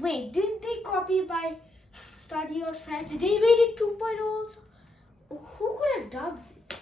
Wait, did they copy by Study or France? They made it 2.0 also. Who could have done this?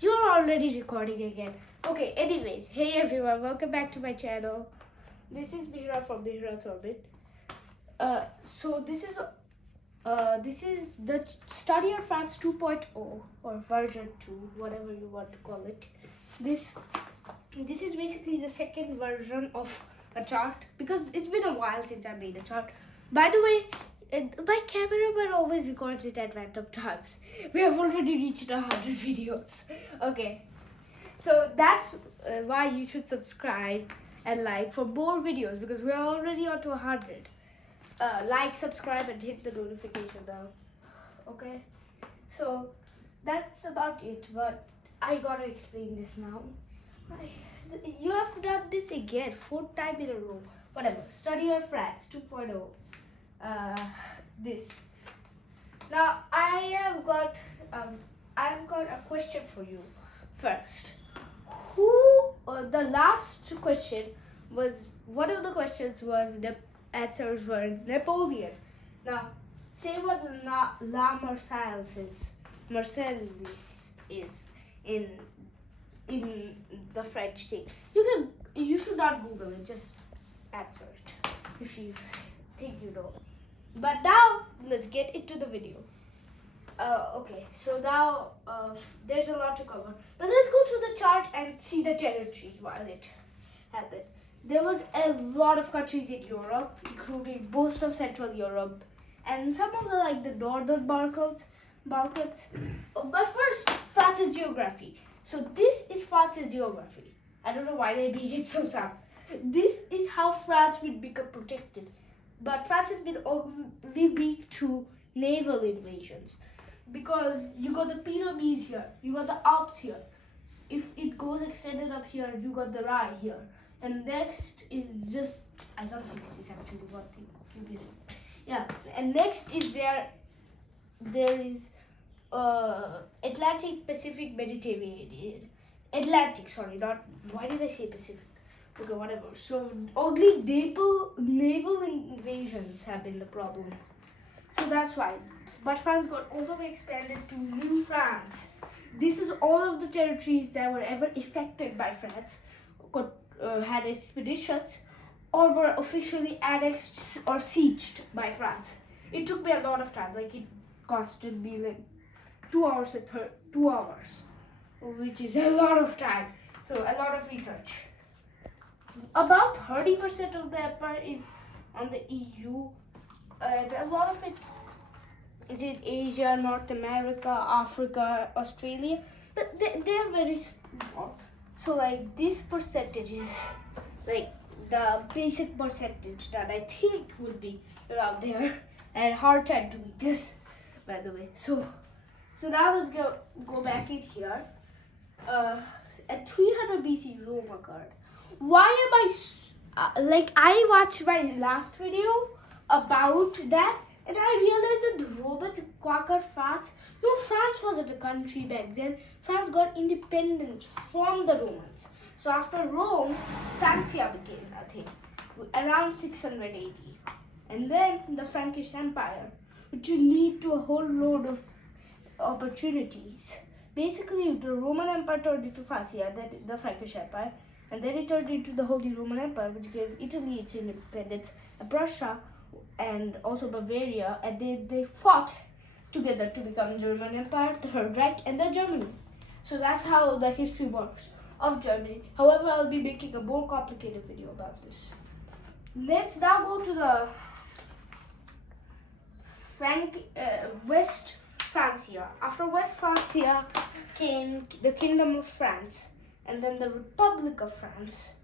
You're already recording again. Okay, anyways, hey everyone, welcome back to my channel. This is Mihra from Mihra's Orbit. So this is the Study of France 2.0 or version 2, whatever you want to call it. This is basically the second version of a chart because it's been a while since I made a chart. By the way, my cameraman always records it at random times. We have already reached 100 videos. Okay, so that's why you should subscribe and like for more videos because we are already on to 100. Like, subscribe, and hit the notification bell. Okay, so that's about it. But I gotta explain this now. You have done this again, 4th time in a row. Whatever. Study of France 2.0. This. Now I have got a question for you. First, the last question was one of the questions was the answers were Napoleon. Now, say what La Marseillaise is in the French thing. You should not Google it. Just answer it if you think you know. But now let's get into the video. Okay, so now there's a lot to cover. But let's go to the chart and see the territories while it happened. There was a lot of countries in Europe, including most of Central Europe and some of the northern Balkans. But first, France's geography. So this is France's geography. I don't know why they made it so sad. This is how France would become protected. But France has been only weak to naval invasions because you got the Pyrenees here, you got the Alps here. If it goes extended up here, you got the Rhine here. And next is just, I gotta fix this actually, one thing. Yeah, and next is there is Atlantic, Pacific, Mediterranean. Atlantic, sorry, not, why did I say Pacific? Okay, whatever. So only naval invasions have been the problem. So that's why. But France got all the way expanded to New France. This is all of the territories that were ever affected by France. Had expeditions or were officially annexed or sieged by France. It took me a lot of time. It costed me 2 hours, 2 hours, which is a lot of time. So a lot of research. About 30% of the empire is on the EU, and a lot of it is in Asia, North America, Africa, Australia. But they are very small. So this percentage is the basic percentage that I think would be around there. I had a hard time doing this, by the way. So now let's go back in here. At 300 BC, Rome occurred. Why am I watched my last video about that, and I realized that the Romans conquered France. No, France wasn't a country back then. France got independence from the Romans. So after Rome, Francia became a thing around 680. And then the Frankish Empire, which will lead to a whole load of opportunities. Basically, the Roman Empire turned into Francia, then the Frankish Empire, and then it turned into the Holy Roman Empire, which gave Italy its independence, and Prussia, and also Bavaria, and they fought together to become German Empire, the Third Reich, and then Germany. So that's how the history works of Germany. However, I'll be making a more complicated video about this. Let's now go to the West Francia. After West Francia came the Kingdom of France, and then the Republic of France.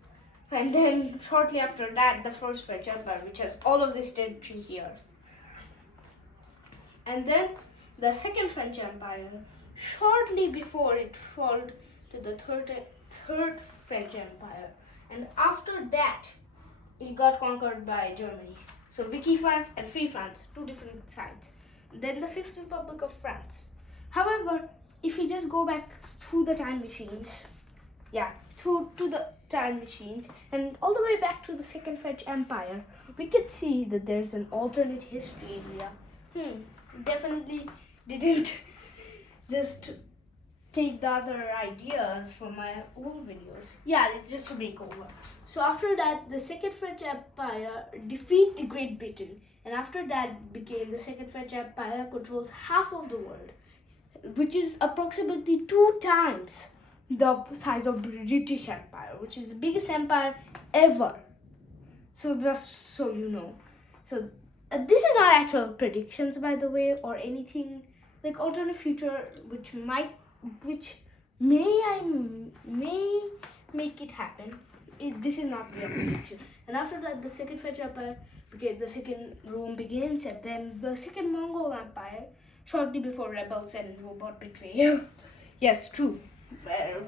And then shortly after that, the First French Empire, which has all of this territory here. And then the Second French Empire, shortly before it fell to the Third French Empire. And after that, it got conquered by Germany. So Vichy France and Free France, two different sides. Then the Fifth Republic of France. However, if we just go back through the time machines, yeah, to the time machines and all the way back to the Second French Empire, we could see that there's an alternate history area. Definitely didn't just take the other ideas from my old videos. Yeah, it's just a makeover. So after that, the Second French Empire defeated Great Britain, and after that became the Second French Empire controls half of the world, which is approximately 2 times the size of British Empire, which is the biggest empire ever. So just so you know. So this is not actual predictions, by the way, or anything like alternate future, which may make it happen. This is not real prediction. And after that, the Second French Empire became the Second Rome begins, and then the Second Mongol Empire shortly before rebels and robot betrayal. Yes, true.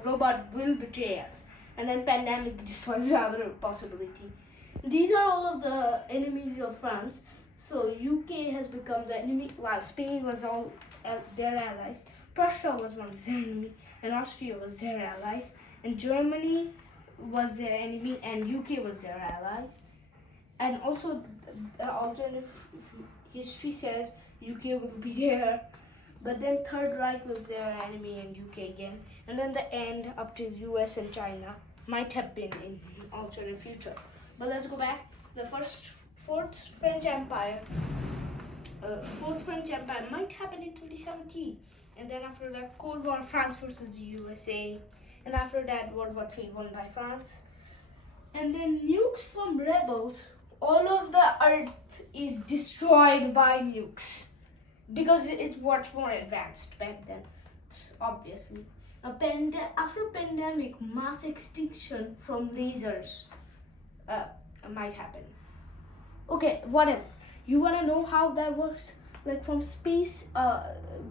Robot will betray us, and then pandemic destroys the other possibility. These are all of the enemies of France. So UK has become the enemy, while Spain was all their allies. Prussia was once their enemy, and Austria was their allies, and Germany was their enemy, and UK was their allies. And also, the alternative history says UK will be there, but then Third Reich was their enemy and UK again, and then the end up to US and China might have been in alternate future. But let's go back. The fourth French Empire might happen in 2017, and then after that, Cold War, France versus the USA, and after that, World War III won by France, and then nukes from rebels. All of the Earth is destroyed by nukes because it's much more advanced back then, obviously. After pandemic, mass extinction from lasers might happen. Okay, whatever. You wanna know how that works? Like from space,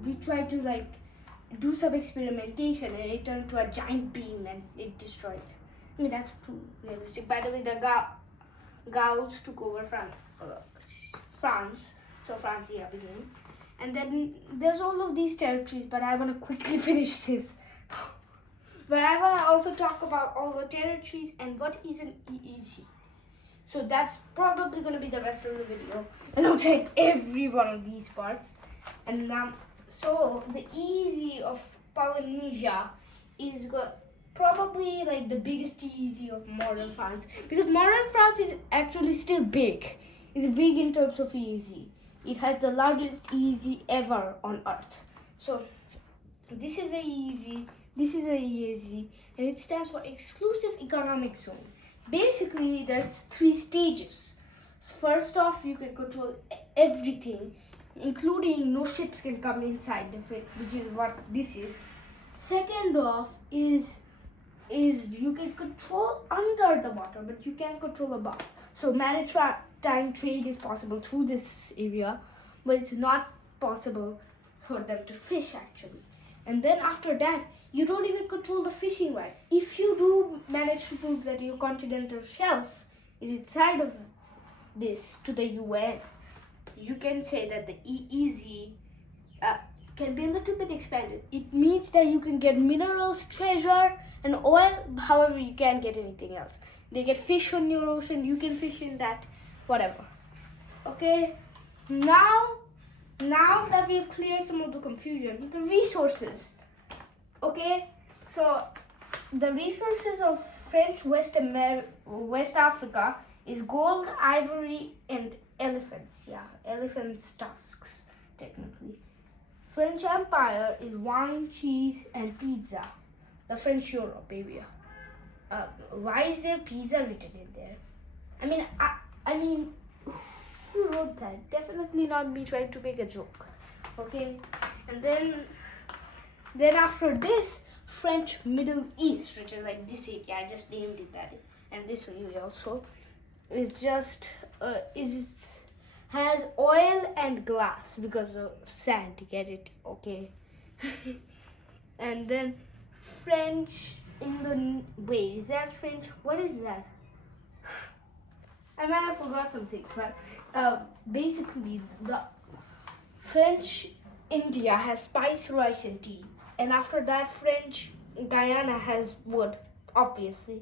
we try to like do some experimentation, and it turned to a giant beam and it destroyed. I mean, that's too realistic. By the way, the Gauls took over France, so France began. And then there's all of these territories, but I want to quickly finish this. But I want to also talk about all the territories and what is an EEZ. So that's probably going to be the rest of the video, alongside every one of these parts. And so the EEZ of Polynesia is probably like the biggest EEZ of modern France, because modern France is actually still big. It's big in terms of EEZ. It has the largest EEZ ever on Earth. So this is a EEZ, this is a EEZ, and it stands for Exclusive Economic Zone. Basically, there's 3 stages. First off, you can control everything, including no ships can come inside of it, which is what this is. Second off is you can control under the water, but you can't control above. So maritime trade is possible through this area, but it's not possible for them to fish actually. And then after that, you don't even control the fishing rights. If you do manage to prove that your continental shelf is inside of this to the UN, you can say that the EEZ can be a little bit expanded. It means that you can get minerals, treasure, and oil. However, you can't get anything else. They get fish on your ocean, you can fish in that, whatever. Okay, now that we've cleared some of the confusion, the resources. Okay, so the resources of French West Africa is gold, ivory, and elephants. Yeah, elephants' tusks, technically. French Empire is wine, cheese, and pizza. The French Europe area. Why is there pizza written in there? I mean, who wrote that? Definitely not me trying to make a joke. Okay, and then after this, French Middle East, which is like this area. I just named it that, and this area also is just has oil and glass because of sand. Get it? Okay. And then French wait, is that French? What is that? I might have forgot some things, but basically the French India has spice, rice, and tea, and after that French Guyana has wood. obviously.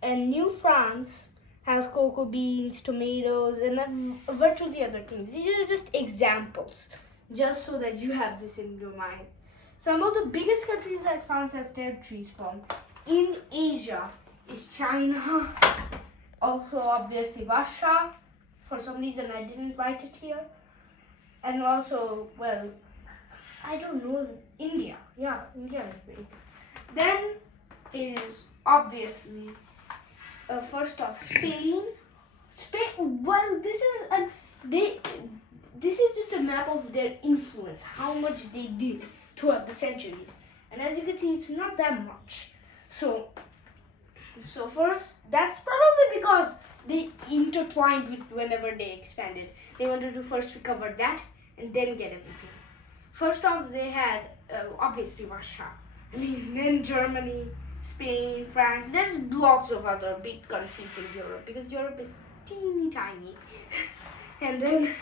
And New France has cocoa beans, tomatoes, and virtually other things. These are just examples, just so that you have this in your mind. Some of the biggest countries that France has territories from in Asia is China, also obviously Russia. For some reason I didn't write it here. And also, well, I don't know, India. Yeah, India is big. Then is obviously first off Spain. Well, this is just a map of their influence, how much they did throughout the centuries. And as you can see, it's not that much. So first, that's probably because they intertwined with whenever they expanded. They wanted to first recover that and then get everything. First off, they had obviously Russia. I mean, then Germany, Spain, France. There's lots of other big countries in Europe because Europe is teeny tiny. and then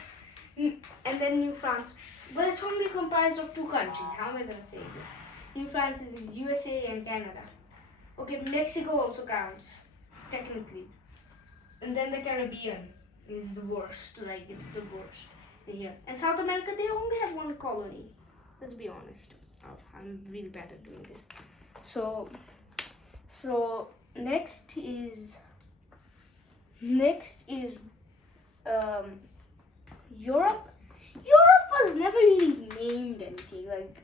New France. But it's only comprised of 2 countries. How am I going to say this? New France is USA and Canada. Okay, Mexico also counts, technically. And then the Caribbean is the worst, like it's the worst here. And South America, they only have 1 colony. Let's be honest. Oh, I'm really bad at doing this. So next is Europe. Europe was never really named anything. Like,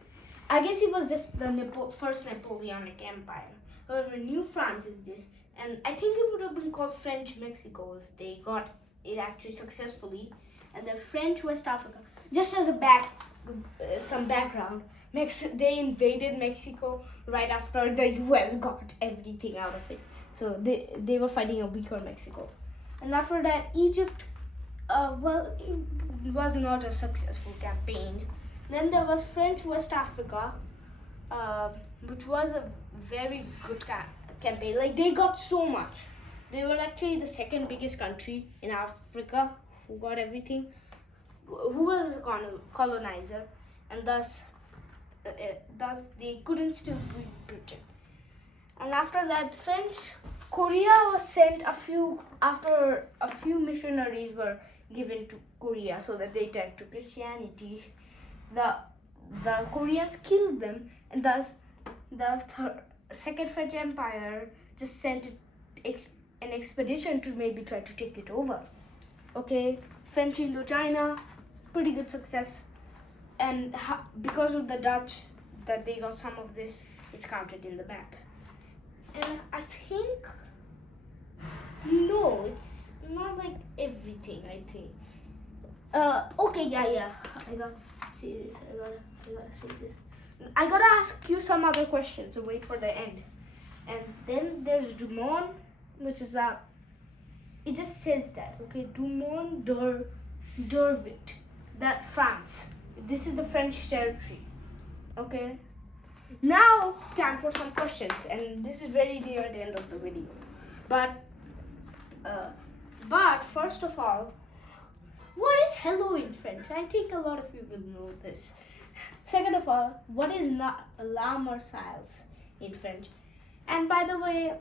I guess it was just the first Napoleonic Empire. However, New France is this, and I think it would have been called French Mexico if they got it actually successfully. And then French West Africa. Just as some background, they invaded Mexico right after the US got everything out of it. So they were fighting a weaker Mexico. And after that, Egypt, well, it was not a successful campaign. Then there was French West Africa, which was a very good campaign. Like, they got so much. They were actually the 2nd biggest country in Africa who got everything, who was a colonizer, and thus they couldn't still beat Britain. And after that, Korea was sent after a few missionaries were given to Korea so that they turned to Christianity. The Koreans killed them, and thus the Second French Empire just sent an expedition to maybe try to take it over. Okay, French Indochina, pretty good success. And because of the Dutch, that they got some of this, it's counted in the map. And I think, no, it's not like everything, I think. Okay, yeah. I gotta say this. I gotta say this. I gotta ask you some other questions, so wait for the end. And then there's Dumont, which is it just says that, okay, Dumont d'Urville, that France. This is the French territory, okay? Now, time for some questions, and this is very near the end of the video. But first of all, what is hello in French? I think a lot of you will know this. Second of all, what is la Marseillaise in French? And by the way,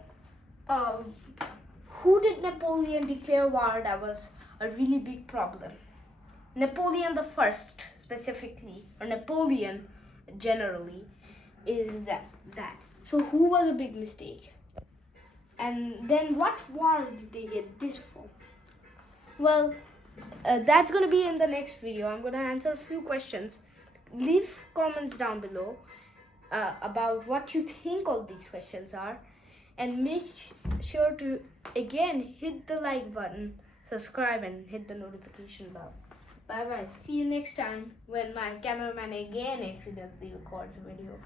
who did Napoleon declare war? That was a really big problem. Napoleon the First, specifically, or Napoleon generally, is that. So who was a big mistake? And then what wars did they get this from? Well, that's going to be in the next video. I'm going to answer a few questions. Leave comments down below about what you think all these questions are. And make sure to, again, hit the like button, subscribe, and hit the notification bell. Bye bye. See you next time when my cameraman again accidentally records a video.